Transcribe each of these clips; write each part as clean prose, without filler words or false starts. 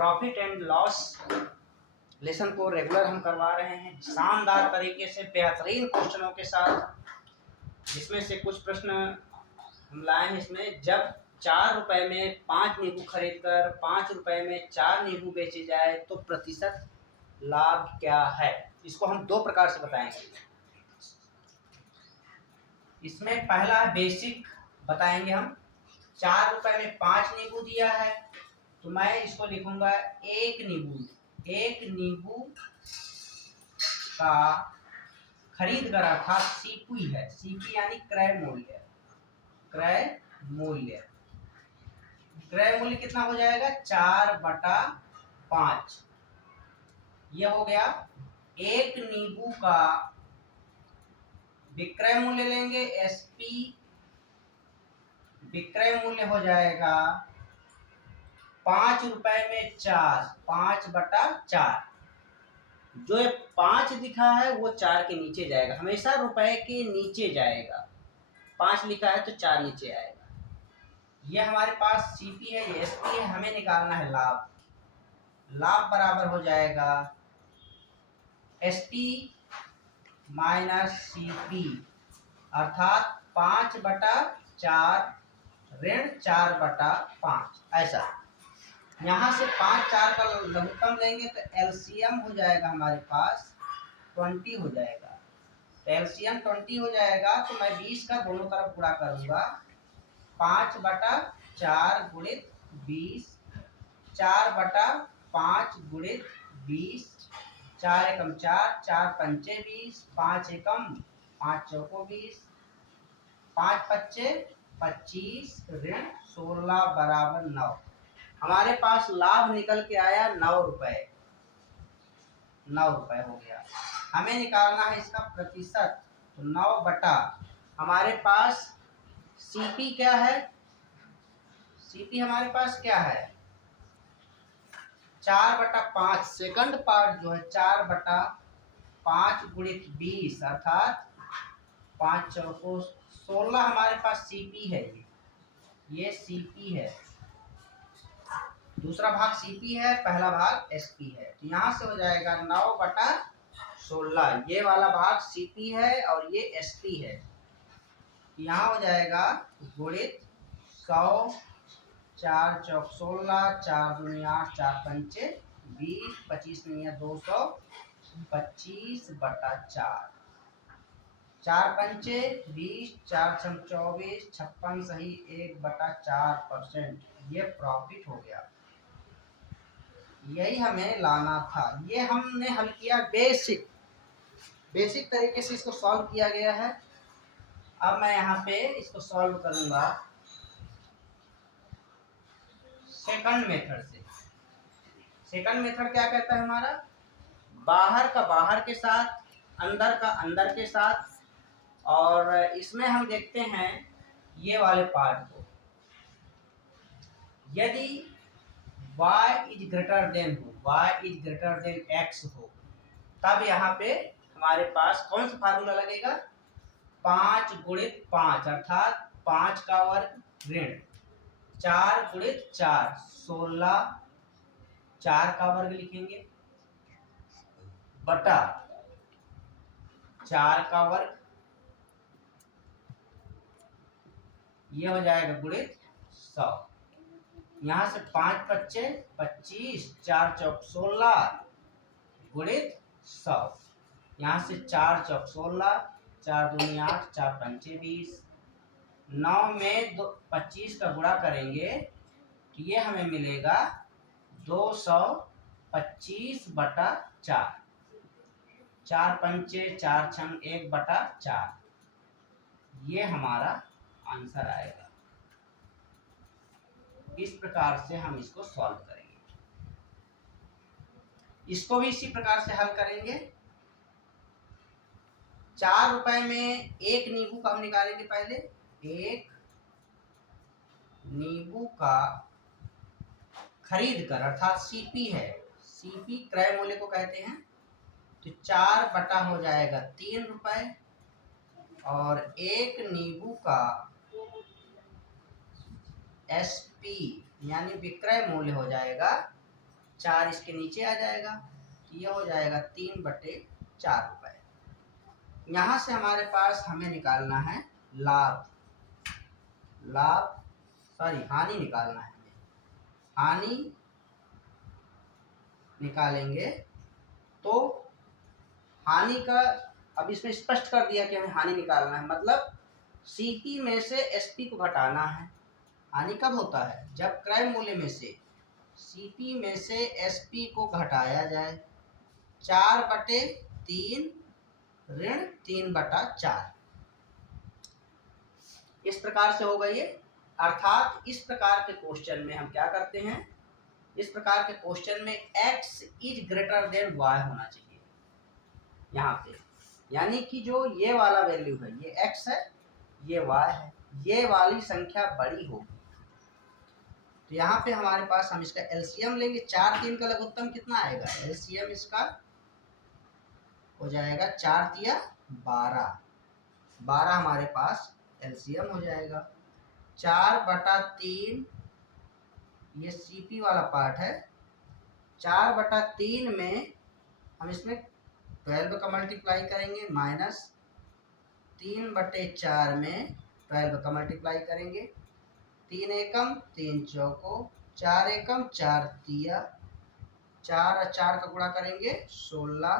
Profit and loss lesson को regular हम करवा रहे हैं शानदार तरीके से बेहतरीन क्वेश्चनों के साथ, जिसमें से कुछ प्रश्न हम लाए हैं इसमें। जब 4 रुपए में 5 नींबू खरीद कर 5 रुपए में 4 नींबू बेचे जाए तो प्रतिशत लाभ क्या है? इसको हम दो प्रकार से बताएंगे। इसमें पहला बेसिक बताएंगे हम। 4 रुपए में 5 नींबू दिया है तो मैं इसको लिखूंगा एक नींबू का खरीद कर, अर्थात सीपी है, सीपी यानी क्रय मूल्य। क्रय मूल्य कितना हो जाएगा? 4/5। ये हो गया। एक नींबू का विक्रय मूल्य लेंगे, एसपी, विक्रय मूल्य हो जाएगा 5 रुपए में 4, 5/4। जो 5 दिखा है वो 4 के नीचे जाएगा, हमेशा रुपए के नीचे जाएगा। 5 लिखा है तो 4 नीचे आएगा। ये हमारे पास सीपी है, ये एसपी है। हमें निकालना है लाभ। लाभ बराबर हो जाएगा एसपी माइनस सीपी, अर्थात 5/4 ऋण 4/5, ऐसा। यहाँ से 5, 4 का लघुत्तम लेंगे तो एलसीएम हो जाएगा हमारे पास 20 हो जाएगा। तो एलसीएम 20 हो जाएगा तो मैं 20 का दोनों तरफ गुणा करूंगा। 5/4 गुणित 20, 4/5 गुणित 20, 4 एकम 4, 4 पंचे 20, 5 एकम 5 चौको 20, 5 पच्चे 25 ऋण 16 बराबर 9। हमारे पास लाभ निकल के आया 9 रुपए। 9 रुपए हो गया। हमें निकालना है इसका प्रतिशत, तो 9 बटा हमारे पास सीपी क्या है? सीपी हमारे पास क्या है? 4/5। सेकंड पार्ट जो है 4/5 गुणित 20, अर्थात 5 चौको 16 हमारे पास सीपी है। ये सीपी है। दूसरा भाग सीपी है, पहला भाग एसपी है। तो यहाँ से हो जाएगा 9/16। ये वाला भाग सीपी है और ये एसपी है। यहाँ हो जाएगा गुणित 100, 4 चौक 16, 4 दूनी 8, 4 पंचे 20, 25 दूनी 200, 25/4। 4 पंचे 20, 4 छम 24, 56 सही 1/4%। ये प्रॉफिट हो गया। यही हमें लाना था। ये हमने हल किया बेसिक तरीके से इसको सॉल्व किया गया है। अब मैं यहाँ पे इसको सॉल्व करूंगा सेकंड मेथड से। सेकंड मेथड क्या कहता है हमारा? बाहर का बाहर के साथ, अंदर का अंदर के साथ। और इसमें हम देखते हैं ये वाले पार्ट को। यदि y is greater than x हो, तब यहाँ पे हमारे पास कौन सा फार्मूला लगेगा? 5 गुणित 5, अर्थात 5 का वर्ग ऋण 4 गुणित 4, 16, 4 का वर्ग लिखेंगे बटा 4 का वर्ग, ये हो जाएगा गुणित 100। यहाँ से 5 पच्चे 25, 4 चौक 16 गुणित 100। यहाँ से 4 चौक 16, 4 दूनी 8, 4 पंचे 20, 9 में 25 का गुणा करेंगे तो ये हमें मिलेगा 225/4। 4 पंचे 4 छम 1/4। ये हमारा आंसर आएगा। इस प्रकार से हम इसको सॉल्व करेंगे। इसको भी इसी प्रकार से हल करेंगे। 4 रुपए में एक नींबू का हम निकालेंगे। पहले एक नींबू का खरीद कर, अर्थात सीपी है, सीपी क्रय मूल्य को कहते हैं। तो 4 बटा हो जाएगा 3 रुपए, और एक नींबू का एसपी यानी विक्रय मूल्य हो जाएगा 4 इसके नीचे आ जाएगा, तो ये हो जाएगा 3/4 रुपए। यहाँ से हमारे पास हमें निकालना है लाभ, हानि निकालना है हमें। हानि निकालेंगे तो हानि का अब इसमें स्पष्ट कर दिया कि हमें हानि निकालना है, मतलब सीपी में से एसपी को घटाना है। हानि कब होता है? जब क्रय मूल्य में से सीपी में से एसपी को घटाया जाए। 4/3 ऋण 3/4 इस प्रकार से होगा ये। अर्थात इस प्रकार के क्वेश्चन में हम क्या करते हैं, इस प्रकार के क्वेश्चन में x is greater than y होना चाहिए यहाँ पे, यानी कि जो ये वाला वैल्यू है ये x है, ये y है, ये वाली संख्या बड़ी होगी। तो यहाँ पे हमारे पास हम इसका एलसीएम लेंगे। 4 3 का लघुत्तम कितना आएगा? एलसीएम इसका हो जाएगा 4 तिया 12, 12 हमारे पास एलसीएम हो जाएगा। 4/3 ये सीपी वाला पार्ट है। 4/3 में हम इसमें 12 का मल्टीप्लाई करेंगे, माइनस 3/4 में 12 का मल्टीप्लाई करेंगे। 3 एकम 3 चौको, 4 एकम 4 तिया, 4 और 4 का गुणा करेंगे 16,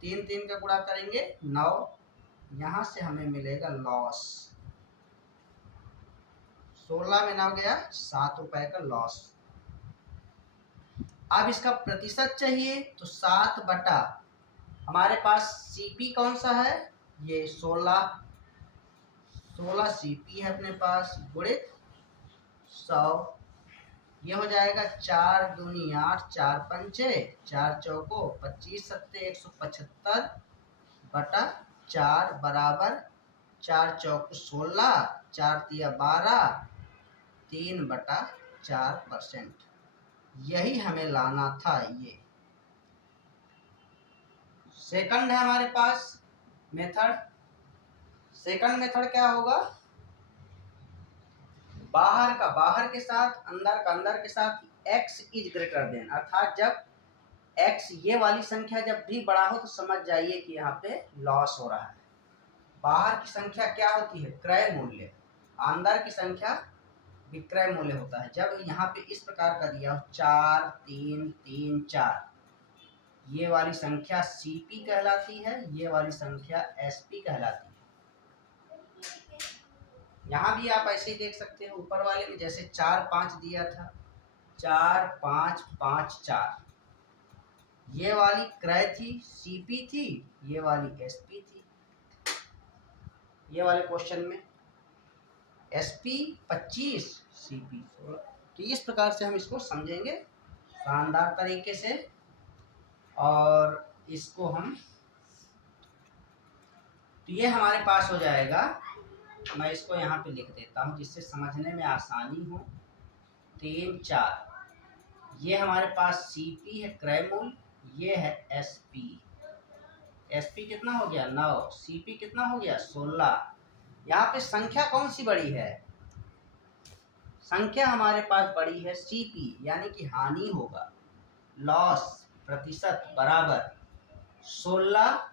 3 3 का गुणा करेंगे 9। यहाँ से हमें मिलेगा लॉस। 16 में 9 गया 7 रुपए का लॉस। अब इसका प्रतिशत चाहिए तो 7 बटा हमारे पास सीपी कौन सा है? ये 16 सीपी है अपने पास, गुणित 100। ये हो जाएगा 4 दूनी 8, 4 पंचे 4 चौको 25 सत्ते 175 बटा 4 बराबर 4 चौक 16, 4 तिया 12, 3/4%। यही हमें लाना था। ये सेकंड है हमारे पास मेथड। सेकंड मेथड क्या होगा? बाहर के साथ अंदर का अंदर के साथ x इज ग्रेटर देन, अर्थात जब x ये वाली संख्या जब भी बड़ा हो तो समझ जाइए कि यहाँ पे लॉस हो रहा है। बाहर की संख्या क्या होती है? क्रय मूल्य। अंदर की संख्या विक्रय मूल्य होता है। जब यहाँ पे इस प्रकार का दिया 4 3 3 4, ये वाली संख्या सीपी कहलाती है, ये वाली संख्या एसपी कहलाती है। यहाँ भी आप ऐसे ही देख सकते हैं, ऊपर वाले में जैसे 4 5 दिया था, 4 5 5 4, ये वाली क्रय थी, सीपी थी, ये वाली एसपी थी। ये वाले क्वेश्चन में एसपी 25 सीपी 16। तो इस प्रकार से हम इसको समझेंगे शानदार तरीके से, और इसको हम, तो ये हमारे पास हो जाएगा। मैं इसको यहाँ पे लिख देता हूँ जिससे समझने में आसानी हो। 3 4 ये हमारे पास सीपी है क्रय मूल्य, ये है एसपी। एसपी कितना हो गया? 9। सीपी कितना हो गया? 16। यहाँ पे संख्या कौन सी बड़ी है? संख्या हमारे पास बड़ी है सीपी, यानी कि हानि होगा, लॉस प्रतिशत बराबर 16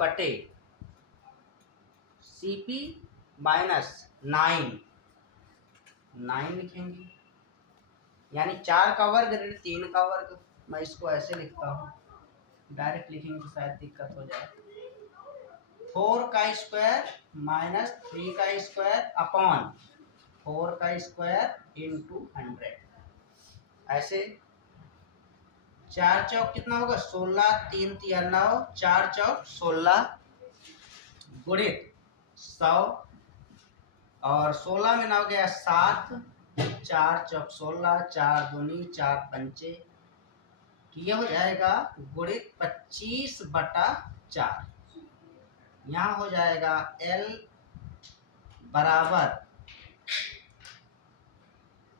बटे सीपी माइनस 9 लिखेंगे, यानी 4 का वर्ग ऋण 3 का वर्ग। मैं इसको ऐसे लिखता हूँ, डायरेक्ट लिखेंगे तो शायद दिक्कत हो जाए। 4 का स्क्वायर माइनस 3 का स्क्वायर अपॉन 4 का स्क्वायर इंटू 100। ऐसे 4 चौक कितना होगा? 16, 3 तिया 9, 4 चौक 16 गुणित 100, और 16 में 9 गया 7, 4 चौक 16, 4 दूनी 4 पंचे, तो ये हो जाएगा गुणित 25/4। यहाँ हो जाएगा L बराबर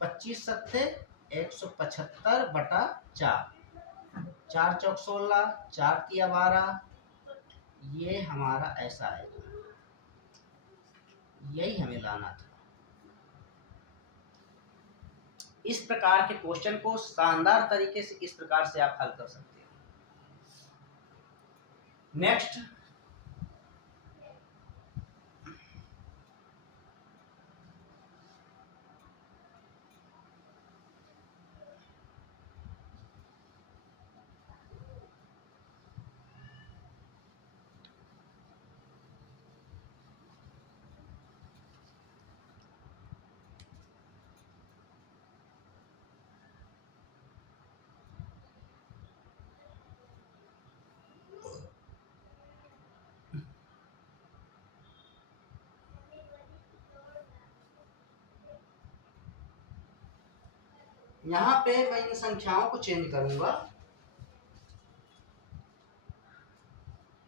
25 सत्ते 175/4, 4 चौक 16, 4 तिया 12, ये हमारा ऐसा आएगा। यही हमें लाना था। इस प्रकार के क्वेश्चन को शानदार तरीके से इस प्रकार से आप हल कर सकते हैं। नेक्स्ट, यहाँ पे मैं इन संख्याओं को चेंज करूंगा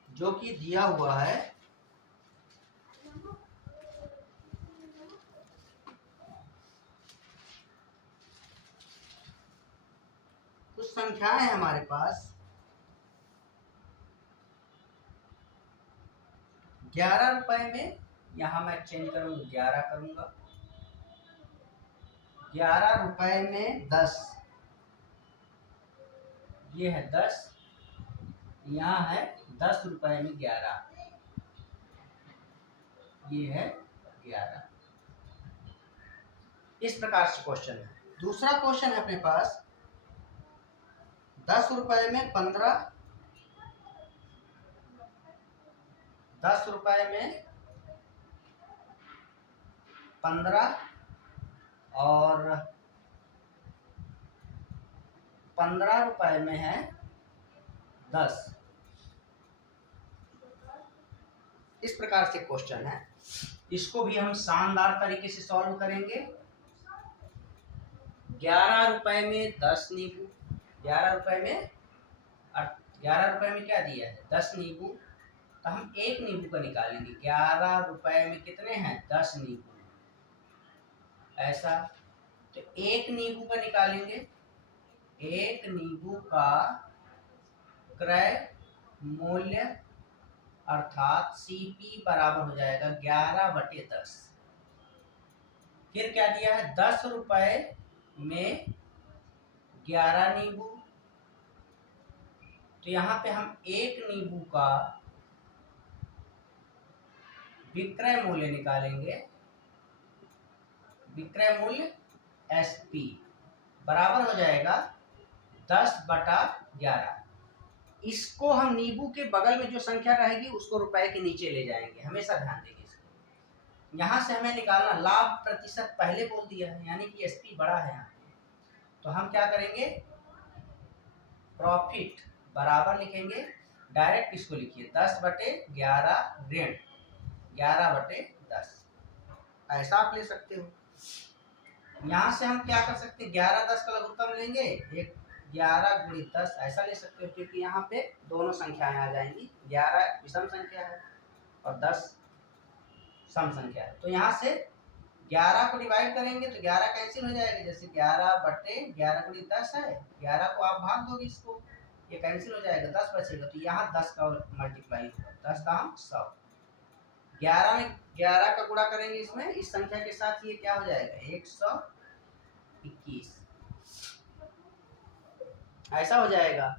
जो कि दिया हुआ है। कुछ संख्याएं हैं हमारे पास 11 रुपए में, यहाँ मैं चेंज करूंगा 11 करूंगा। 11 रुपए में 10, ये है 10, यहाँ है 10 रुपए में 11, ये है 11। इस प्रकार से क्वेश्चन है। दूसरा क्वेश्चन है अपने पास 10 रुपए में 15, 10 रुपए में 15 और 15 रुपए में है 10। इस प्रकार से क्वेश्चन है। इसको भी हम शानदार तरीके से सॉल्व करेंगे। 11 रुपए में 10 नींबू, 11 रुपए में 11 रुपए में क्या दिया है 10 नींबू, तो हम एक नींबू का निकालेंगे। 11 रुपए में कितने हैं 10 नींबू, ऐसा। तो एक नींबू का निकालेंगे। एक नींबू का क्रय मूल्य अर्थात CP बराबर हो जाएगा 11/10। फिर क्या दिया है 10 रुपए में 11 नींबू, तो यहाँ पे हम एक नींबू का विक्रय मूल्य निकालेंगे। विक्रय मूल्य SP बराबर हो जाएगा 10/11। इसको हम नींबू के बगल में जो संख्या रहेगी उसको रुपए के नीचे ले जाएंगे, हमेशा ध्यान देंगे इसको। यहाँ से हमें निकालना लाभ प्रतिशत पहले बोल दिया है, यानी कि SP बड़ा है यहाँ। तो हम क्या करेंगे प्रॉफिट बराबर लिखेंगे, डायरेक्ट इसको लिखिए 10/11 ऋण 11/10, ऐसा आप ले सकते हो। यहाँ से हम क्या कर सकते हैं 11 10 का लघुत्तम लेंगे, एक 11 × 10 ऐसा ले सकते हो, क्योंकि यहाँ पे दोनों संख्याएं आ जाएंगी। 11 विषम संख्या है और 10 सम संख्या है। तो यहाँ से 11 को डिवाइड करेंगे तो 11 कैंसिल हो जाएगा, जैसे 11/11 × 10 है, 11 को आप भाग दोगे इसको, ये कैंसिल हो जाएगा, 10 बचेगा। तो यहाँ 10 का मल्टीप्लाई होगा, 10 का 100। 11 में 11 का गुणा करेंगे इसमें, इस संख्या के साथ, ये क्या हो जाएगा 121, ऐसा हो जाएगा।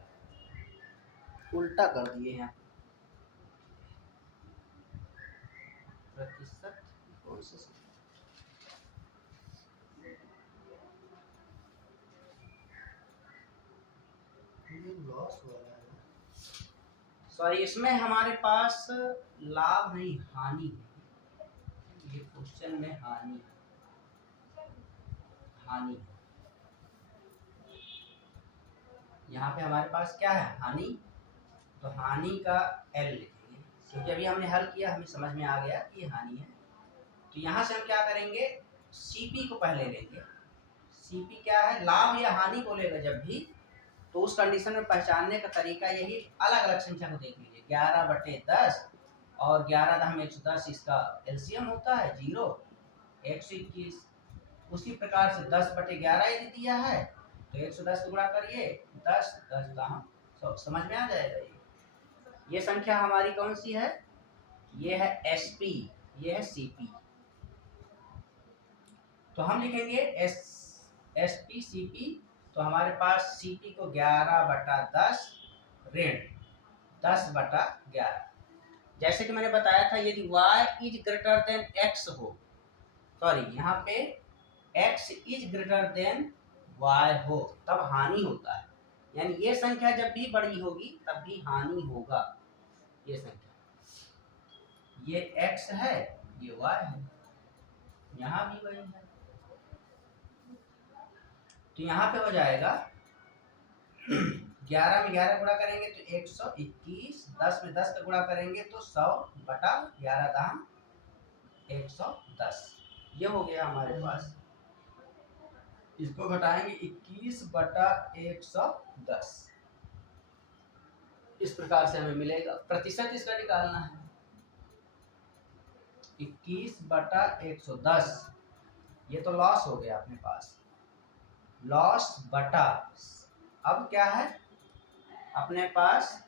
उल्टा कर दिए हैं प्रतिशत, कौन से लॉस हो रहा है, सॉरी, इसमें हमारे पास लाभ नहीं हानि है। ये क्वेश्चन में हानि यहाँ पे हमारे पास क्या है हानि, तो हानि का L लिखेंगे, क्योंकि अभी हमने हल किया, हमें समझ में आ गया कि ये हानि है। तो यहाँ से हम क्या करेंगे CP को पहले लेंगे। CP क्या है, लाभ या हानि बोलेगा जब भी, तो उस कंडीशन में पहचानने का तरीका यही, अलग अलग संख्या को देख लीजिए। 11/10 और 11×110, इसका LCM होता है 0, 121। उसी प्रकार से 10/11 यदि दिया है तो 110 को गुणा करिए, 10 10 का हम समझ में आ जाएगा। ये संख्या हमारी कौन सी है, ये है SP, ये है CP। तो हम लिखेंगे SP CP, तो हमारे पास CP को 11/10 ऋण 10/11। जैसे कि मैंने बताया था यदि y is greater than x हो, सॉरी यहाँ पे x is greater than y हो तब हानि होता है, यानी ये संख्या जब भी बड़ी होगी तब भी हानि होगा। ये संख्या, ये x है, ये y है, यहाँ भी वही है, तो यहाँ पे हो जाएगा 11 में 11 गुणा करेंगे तो 121, 10 में 10 का गुणा करेंगे तो 100/11 दाम 110। ये हो गया हमारे पास। इसको घटाएंगे 21/110, इस प्रकार से हमें मिलेगा। प्रतिशत इसका निकालना है, 21/110, ये तो लॉस हो गया अपने पास, लॉस बटा, अब क्या है अपने पास,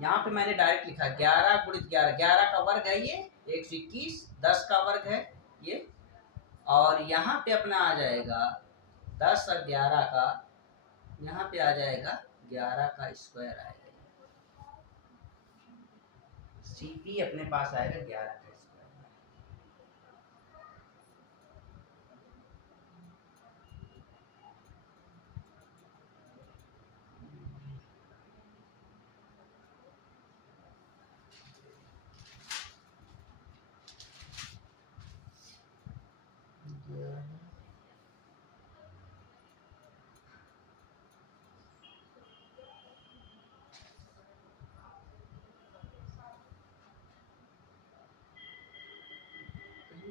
यहाँ पे मैंने डायरेक्ट लिखा 11 × 11, 11 का वर्ग है ये 121, 10 का वर्ग है ये, और यहाँ पे अपना आ जाएगा 10 और 11 का, यहाँ पे आ जाएगा 11 का स्क्वायर आएगा, CP अपने पास आएगा 11 का स्क्वायर।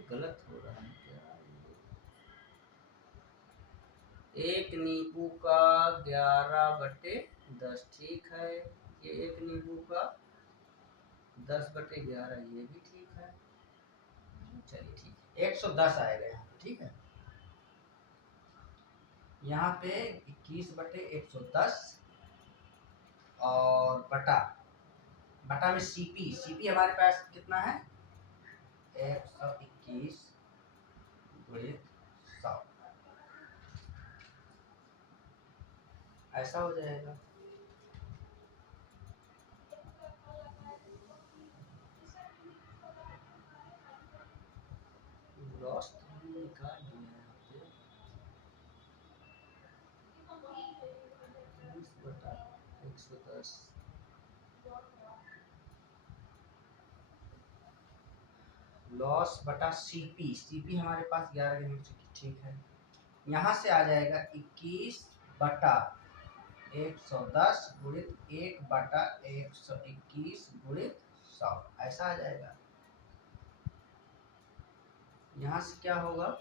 गलत हो रहा है क्या? एक नींबू का 11/10, ठीक है, ये एक नींबू का 10/11, ये भी ठीक है, चलिए ठीक है, 110 आएगा यहाँ पे, ठीक है। यहाँ पे 21/110 और बटा में CP हमारे पास कितना है 121/100, ऐसा हो जाएगा। लॉस निकाल दिया है 20/110, लॉस बटा CP हमारे पास 11 यूनिट, ठीक है। यहाँ से आ जाएगा 21/110 गुणित 1/121 गुणित 100, ऐसा आ जाएगा। यहाँ से क्या होगा,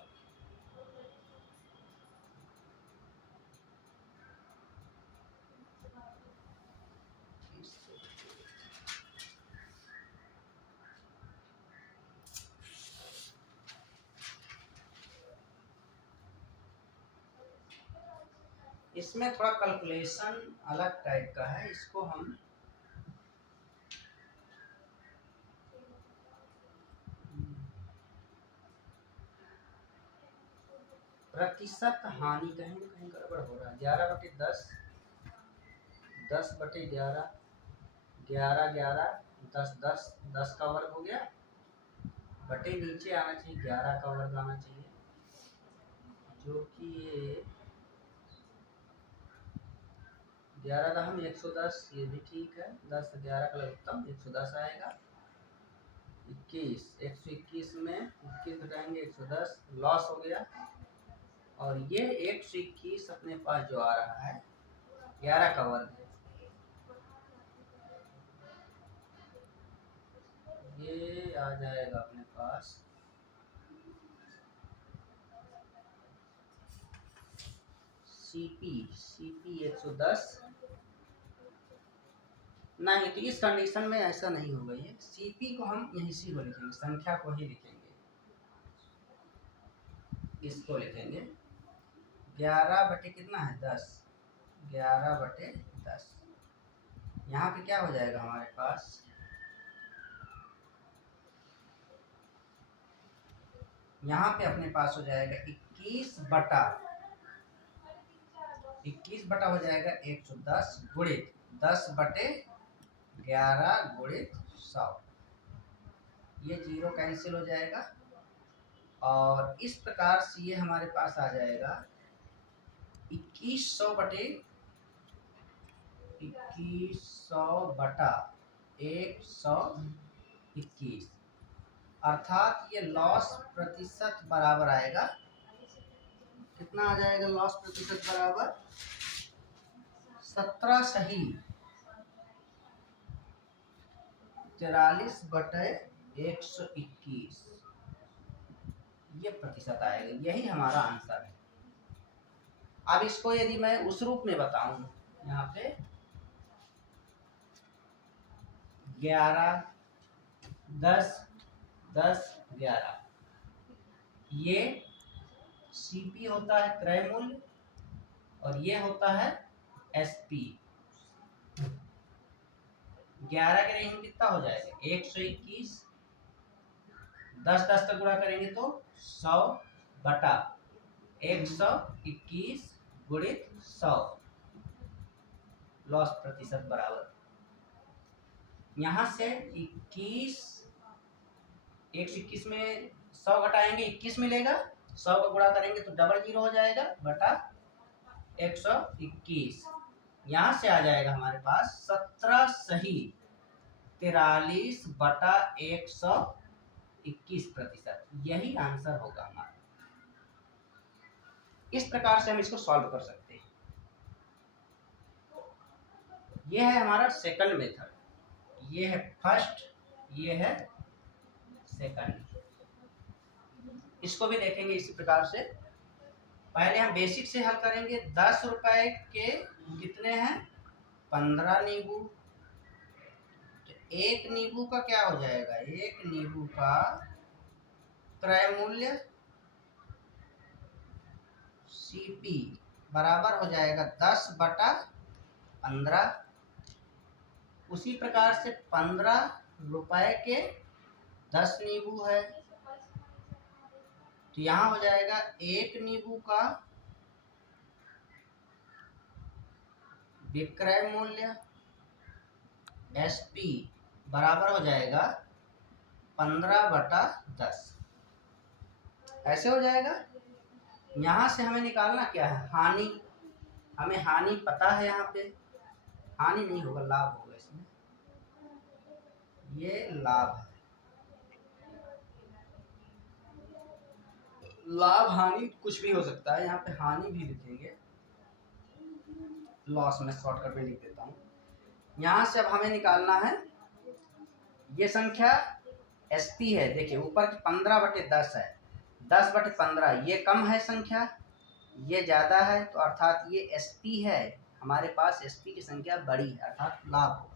इसमें थोड़ा कैलकुलेशन अलग टाइप का है, इसको हम प्रतिशत हानि, कहीं ना कहीं गड़बड़ हो रहा है। 11/10, 10/11, 11 11, 10 10, 10 का वर्ग हो गया, बटे नीचे आना चाहिए 11 का वर्ग आना चाहिए, जो कि ये 11×110, ये भी ठीक है, 10 11 का लघुत्तम 110 आएगा। 21, 121 में 21 घटाएंगे 110, लॉस हो गया, और ये 121 अपने पास जो आ रहा है 11 का वर्ग है, ये आ जाएगा अपने पास CP 110, नहीं तो इस कंडीशन में ऐसा नहीं होगा, ये CP को हम यहीं से को लिखेंगे, संख्या को ही लिखेंगे, इसको लिखेंगे 11 कितना है 10, 11/10, यहाँ पे क्या हो जाएगा हमारे पास यहाँ पे अपने पास हो जाएगा 21 बटा हो जाएगा 110 गुणित 10/11 गुणित 100। ये 0 कैंसिल हो जाएगा और इस प्रकार से ये हमारे पास आ जाएगा 2100 बटा 121, अर्थात ये लॉस प्रतिशत बराबर आएगा, कितना आ जाएगा लॉस प्रतिशत बराबर 17 सही 43/121, ये प्रतिशत आएगा। यही हमारा आंसर है। अब इसको यदि मैं उस रूप में बताऊं, यहाँ पे 11 10 10 11, ये सीपी होता है क्रय मूल्य और ये होता है एसपी। 11 के रेंज में कितना हो जाएगा 121, 10 10 का गुणा करेंगे तो 100 बटा 121 गुणित 100, लॉस प्रतिशत बराबर, यहाँ से 121 में 100 घटाएंगे 21 मिलेगा, 100 का गुणा करेंगे तो डबल 0 हो जाएगा बटा 121, यहाँ से आ जाएगा हमारे पास 17 सही 43/121%। यही आंसर होगा हमारा। इस प्रकार से हम इसको सॉल्व कर सकते हैं। ये है हमारा सेकंड मेथड, ये है फर्स्ट, ये है सेकंड। इसको भी देखेंगे इसी प्रकार से। पहले हम बेसिक से हल करेंगे। 10 रुपए के कितने हैं 15 नींबू, तो एक नींबू का क्या हो जाएगा, एक नींबू का क्रय मूल्य सीपी बराबर हो जाएगा 10/15। उसी प्रकार से 15 रुपए के 10 नींबू है, तो यहाँ हो जाएगा एक नींबू का विक्रय मूल्य एसपी बराबर हो जाएगा 15/10, ऐसे हो जाएगा। यहाँ से हमें निकालना क्या है, हानि। हमें हानि पता है, यहाँ पे हानि नहीं होगा, लाभ होगा इसमें, ये लाभ है। लाभ हानि कुछ भी हो सकता है, यहाँ पे हानि भी लिखेंगे, लॉस में शॉर्टकट में लिख देता हूँ। यहाँ से अब हमें निकालना है, ये संख्या एसपी है, देखिए ऊपर 15/10 है, 10/15 ये कम है संख्या, ये ज़्यादा है, तो अर्थात ये एसपी है, हमारे पास एसपी की संख्या बड़ी है, अर्थात लाभ होगा।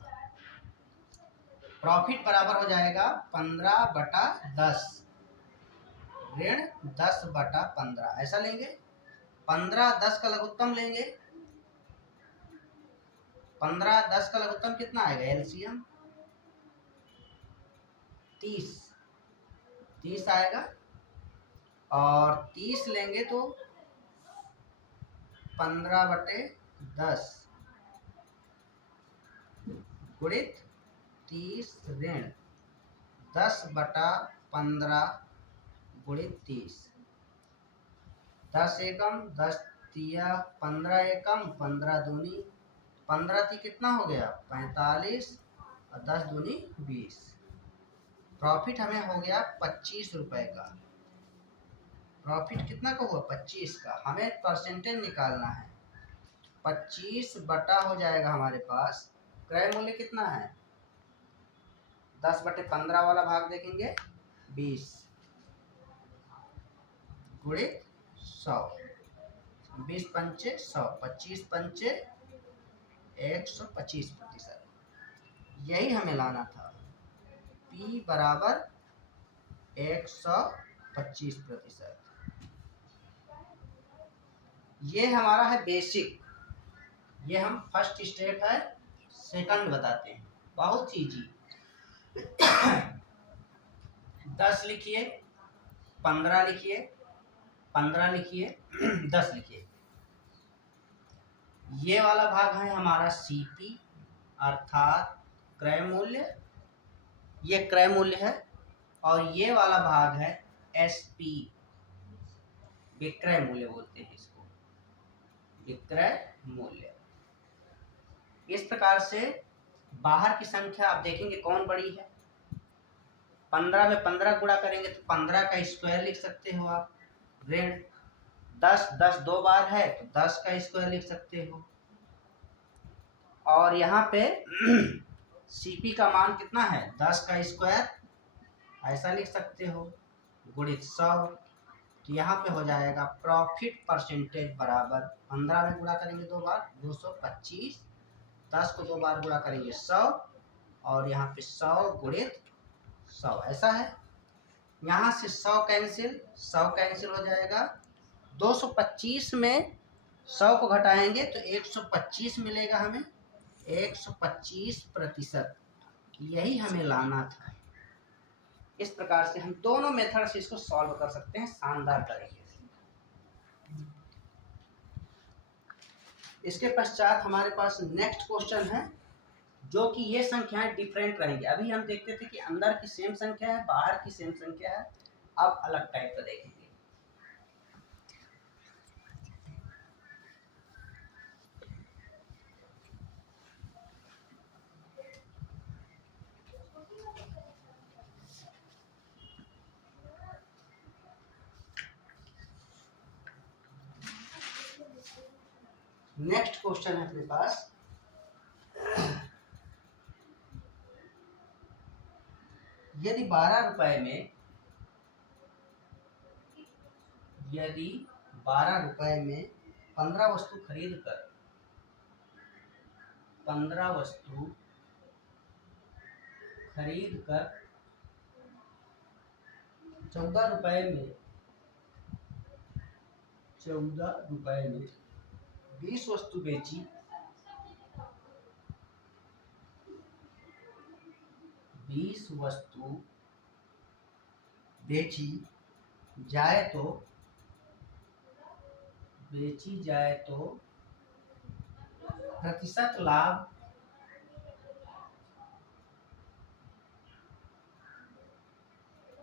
प्रॉफिट बराबर हो जाएगा 15/10 ऋण 10/15, ऐसा लेंगे। 15 10 का लघुत्तम लेंगे, 15 10 का लघुत्तम कितना आएगा, एलसीएम 30 आएगा, और 30 लेंगे तो 15/10 गुणित 30 ऋण 10/15 गुणित 30, 10 एकम 10 तिया 15 एकम 15 दूनी 15 ती कितना हो गया 45 और 10 दूनी 20। प्रॉफिट हमें हो गया 25 रुपए का। प्रॉफिट कितना का हुआ 25 का, हमें परसेंटेज निकालना है। 25 बटा हो जाएगा हमारे पास क्रय मूल्य कितना है, 10/15 वाला भाग देखेंगे 20 गुणित 100, 20 पंचे 100, 25 पंचे 125%। यही हमें लाना था, P बराबर 125%। ये हमारा है बेसिक, ये हम फर्स्ट स्टेप है, सेकंड बताते हैं, बहुत इजी। 10 लिखिए, 15 लिखिए, 15 लिखिए, 10 लिखिए। ये वाला भाग है हमारा सीपी अर्थात क्रय मूल्य, ये क्रय मूल्य है, और ये वाला भाग है एसपी विक्रय मूल्य बोलते हैं इसको, विक्रय मूल्य। इस प्रकार से बाहर की संख्या आप देखेंगे कौन बड़ी है। 15 में 15 गुणा करेंगे तो 15 का स्क्वायर लिख सकते हो आप, ऋण 10 10 दो बार है तो 10 का स्क्वायर लिख सकते हो, और यहाँ पे सीपी का मान कितना है 10 का स्क्वायर, ऐसा लिख सकते हो, गुणित 100। तो यहाँ पे हो जाएगा प्रॉफिट परसेंटेज बराबर 15 में गुणा करेंगे दो बार 225, 10 को दो बार गुणा करेंगे 100, और यहाँ पे 100 गुणित 100 ऐसा है। यहाँ से 100 कैंसिल हो जाएगा, 225 में 100 को घटाएंगे तो 125 मिलेगा हमें, 125%, यही हमें लाना था। इस प्रकार से हम दोनों मेथड से इसको सॉल्व कर सकते हैं शानदार तरीके से। इसके पश्चात हमारे पास नेक्स्ट क्वेश्चन है, जो कि ये संख्याएं डिफरेंट रहेंगी। अभी हम देखते थे कि अंदर की सेम संख्या है, बाहर की सेम संख्या है, अब अलग टाइप का देखेंगे। नेक्स्ट क्वेश्चन है अपने पास, यदि 12 रुपए में 15 वस्तु खरीद कर 14 रुपए में 20 वस्तु बेची जाए तो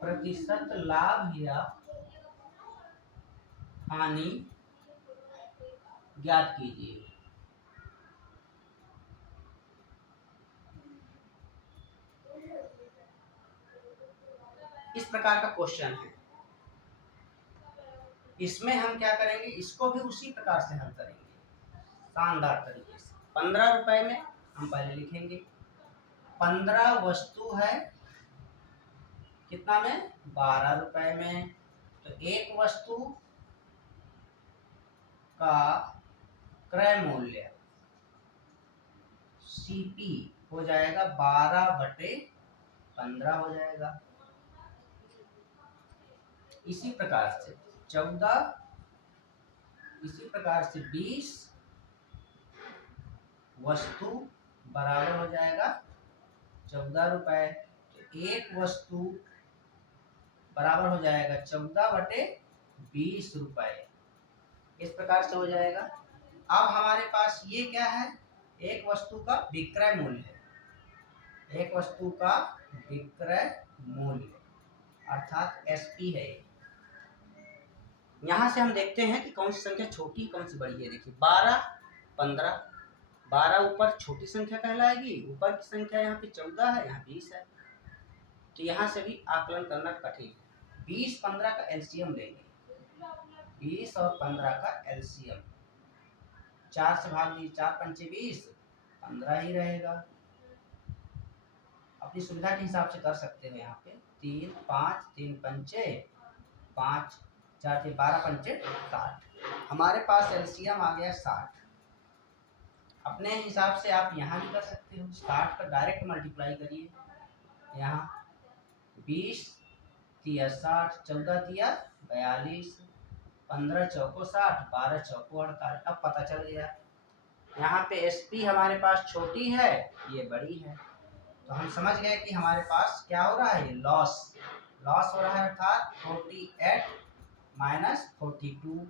प्रतिशत लाभ या हानि ज्ञात कीजिए। इस प्रकार का क्वेश्चन है। इसमें हम क्या करेंगे, इसको भी उसी प्रकार से हल करेंगे शानदार तरीके से। 15 रुपए में हम पहले लिखेंगे 15 वस्तु है कितना में 12 रुपए में, तो एक वस्तु का क्रय मूल्य सीपी हो जाएगा 12/15 हो जाएगा। इसी प्रकार से 20 वस्तु बराबर हो जाएगा 14 रुपए, तो एक वस्तु बराबर हो जाएगा 14/20 रुपए। इस प्रकार से हो जाएगा। अब हमारे पास ये क्या है, एक वस्तु का विक्रय मूल्य है, एक वस्तु का विक्रय मूल्य अर्थात एसपी है। यहाँ से हम देखते हैं कि कौन सी संख्या छोटी कौन सी बड़ी है। देखिए 12 15, 12 ऊपर छोटी संख्या कहलाएगी, ऊपर की संख्या यहाँ पे 14 है, यहाँ 20 है, तो यहाँ से भी आकलन करना कठिन है। 20 15 का एलसीएम लेंगे, 20 और 15 का एलसीएम 4 से भाग दीजिए, 4 पंचे 20, 15 ही रहेगा। अपनी सुविधा के हिसाब से कर सकते हो। यहाँ पे 3 5 3 पंचे 5 4 12 पंचे 60, हमारे पास एलसीएम आ गया 60। अपने हिसाब से आप यहाँ भी कर सकते हो, 60 का डायरेक्ट मल्टीप्लाई करिए। यहाँ 20 तिया 60, 14 तिया 42, 15 चौको 60, 12 चौको 48। अब पता चल गया यहाँ पे एसपी हमारे पास छोटी है, ये बड़ी है, तो हम समझ गए कि हमारे पास क्या हो रहा है, लॉस लॉस हो रहा है अर्थात 48 माइनस 42,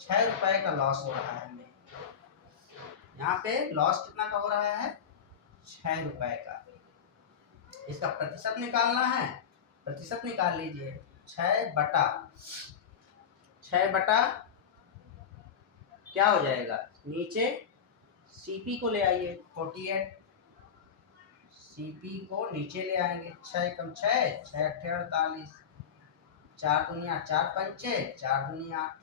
6 रुपए का लॉस हो रहा है हमें। यहाँ पे लॉस कितना का हो रहा है? 6 रुपए का। इसका प्रतिशत निकालना है, प्रतिशत निकाल लीजिए। 6 बटा क्या हो जाएगा, नीचे सीपी को ले आइए 48, सीपी को नीचे ले आएंगे। 6 कम 6, 6 अट्ठे 48, 4 दुनिया 4 पंचे 4 दुनिया 8,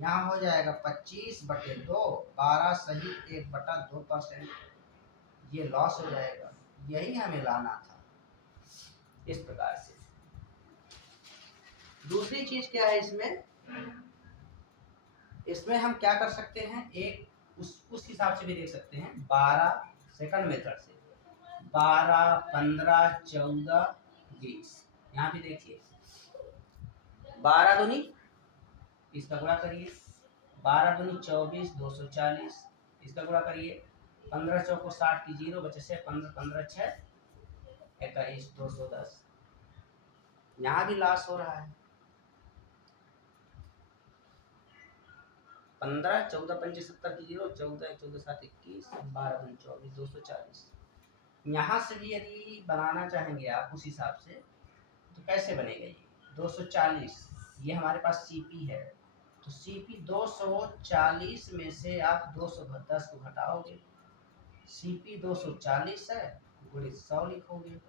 यहाँ हो जाएगा 25/2, 12 सही 1/2%। ये लॉस हो जाएगा, यही हमें लाना था। इस प्रकार से दूसरी चीज क्या है इसमें हम क्या कर सकते हैं, एक उस हिसाब से भी देख सकते हैं। 12 सेकंड मेथड से 12, 15, 14, 20। यहाँ भी देखिए 12 दूनी, इसका गुणा करिए। 12 दूनी 24, 240, इसका गुणा करिए। 15 चौको 60 की 0 बचे से 15, 15 6 21, 210। यहाँ भी लॉस हो रहा है। 15, 14 पंचे 70 की 0, 14, 14 7 21, 12 दूनी 24, 240। यहाँ से भी यदि बनाना चाहेंगे आप उस हिसाब से तो कैसे बनेगा ये 240, ये हमारे पास सीपी है, तो सीपी 240 में से आप 210 को घटाओगे, सीपी 240 है, गुणित 100 लिखोगे।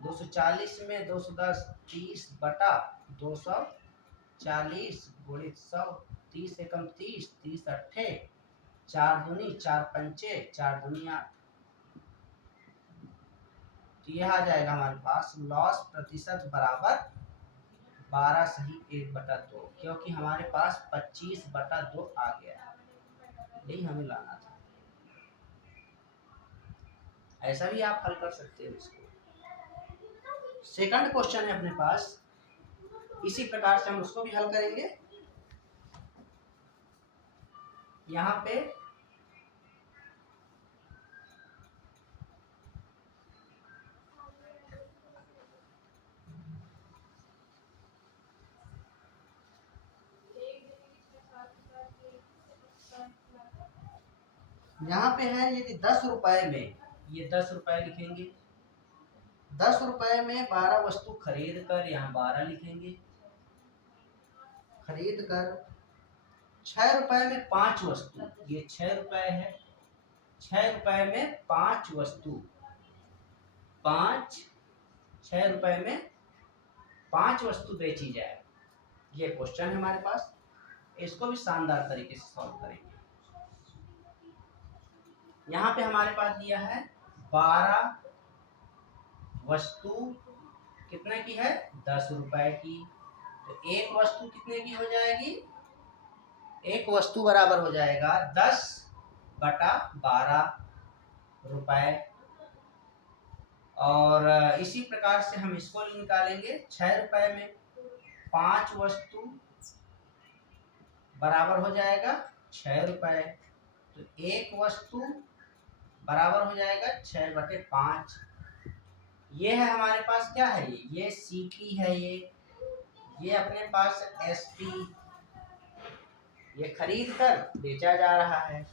240 में 210, 30/240 गुणित 100, 30 एकम 30, 30 अट्ठे 4 दूनी 4 पंचे 4 दूनी 8। तो यह आ जाएगा हमारे पास लॉस प्रतिशत बराबर 12 सही 1/2, क्योंकि हमारे पास 25/2 आ गया। यही हमें लाना था। ऐसा भी आप हल कर सकते हो इसको। सेकंड क्वेश्चन है अपने पास, इसी प्रकार से हम उसको भी हल करेंगे। यहाँ पे है यदि 10 रुपए में, ये 10 रुपए लिखेंगे। 10 रुपए में 12 वस्तु खरीद कर, यहाँ 12 लिखेंगे। खरीद कर 6 रुपए में 5 वस्तु, ये 6 रुपए है। 6 रुपए में 5 वस्तु, 6 रुपए में 5 वस्तु बेची जाए, ये क्वेश्चन है हमारे पास। इसको भी शानदार तरीके से सॉल्व करेंगे। यहाँ पे हमारे पास दिया है 12 वस्तु कितने की है, 10 रुपए की। तो एक वस्तु कितने की हो जाएगी, एक वस्तु बराबर हो जाएगा 10/12 रुपए। और इसी प्रकार से हम इसको निकालेंगे। 6 रुपए में 5 वस्तु बराबर हो जाएगा 6 रुपए। तो एक वस्तु बराबर हो जाएगा 6/5। ये है हमारे पास, क्या है ये सीपी है। ये अपने पास एसपी, ये खरीद कर बेचा जा रहा है।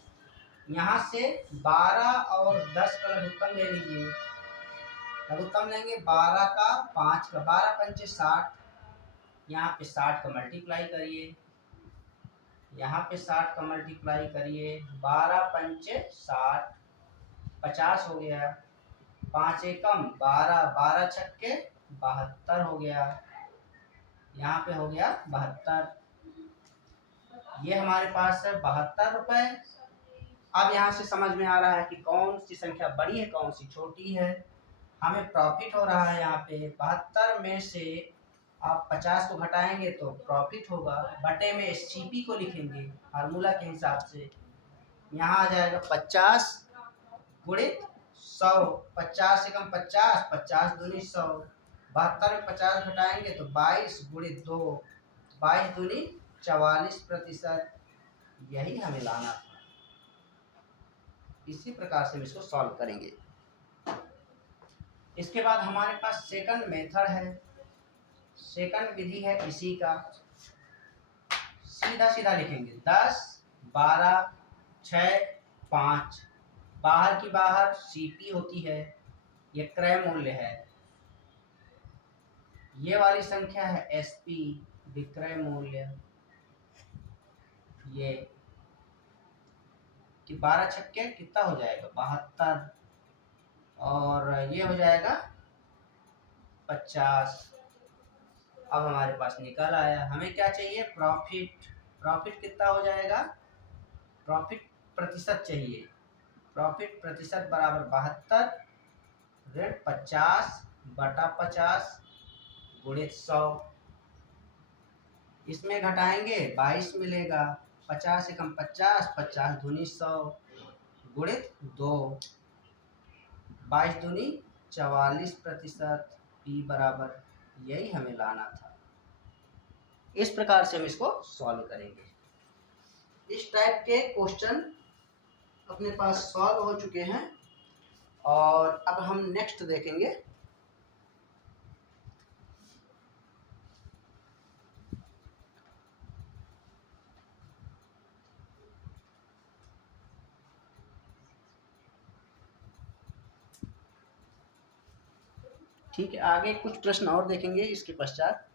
यहाँ से 12 और 10 का लघुत्तम ले लीजिए। लघुत्तम लेंगे 12 का 5 का, 12 पंचे 60, यहाँ पे 60 का मल्टीप्लाई करिए, यहाँ पे 60 का मल्टीप्लाई करिए। 12 पंचे 60, 50 हो गया। 5 एकम 12, 12 छक्के 72 हो गया। यहाँ पे हो गया 72। ये हमारे पास है 72 रुपए। अब यहाँ से समझ में आ रहा है कि कौन सी संख्या बड़ी है, कौन सी छोटी है। हमें प्रॉफिट हो रहा है यहाँ पे 72 में से आप 50 को घटाएंगे तो प्रॉफिट होगा। बटे में सीपी को लिखेंगे फार्मूला के हिसाब से। यहाँ आ जाएगा 50 गुणित 100, 50 एकम 50, 50 दूनी 100। 72 में 50 घटाएंगे तो 22 गुणित 2, 22 दूनी 44%। यही हमें लाना था। इसी प्रकार से हम इसको सॉल्व करेंगे। इसके बाद हमारे पास सेकंड मेथड है, सेकंड विधि है इसी का। सीधा सीधा लिखेंगे 10, 12, 6, 5। बाहर की बाहर सीपी होती है, ये क्रय मूल्य है। ये वाली संख्या है एसपी, विक्रय मूल्य। ये कि 12 छक्के कितना हो जाएगा 72, और ये हो जाएगा 50। अब हमारे पास निकल आया। हमें क्या चाहिए? प्रॉफिट। प्रॉफिट कितना हो जाएगा? प्रॉफिट प्रतिशत चाहिए। प्रॉफिट प्रतिशत बराबर 72 ऋण 50 बटा 50 गुणित 100। इसमें घटाएंगे 22 मिलेगा। 50 एकम 50, 50 दूनी 100 गुणित 2, 22 दूनी 44%। पी बराबर, यही हमें लाना था। इस प्रकार से हम इसको सॉल्व करेंगे। इस टाइप के क्वेश्चन अपने पास सॉल्व हो चुके हैं, और अब हम नेक्स्ट देखेंगे। ठीक है, आगे कुछ प्रश्न और देखेंगे इसके पश्चात।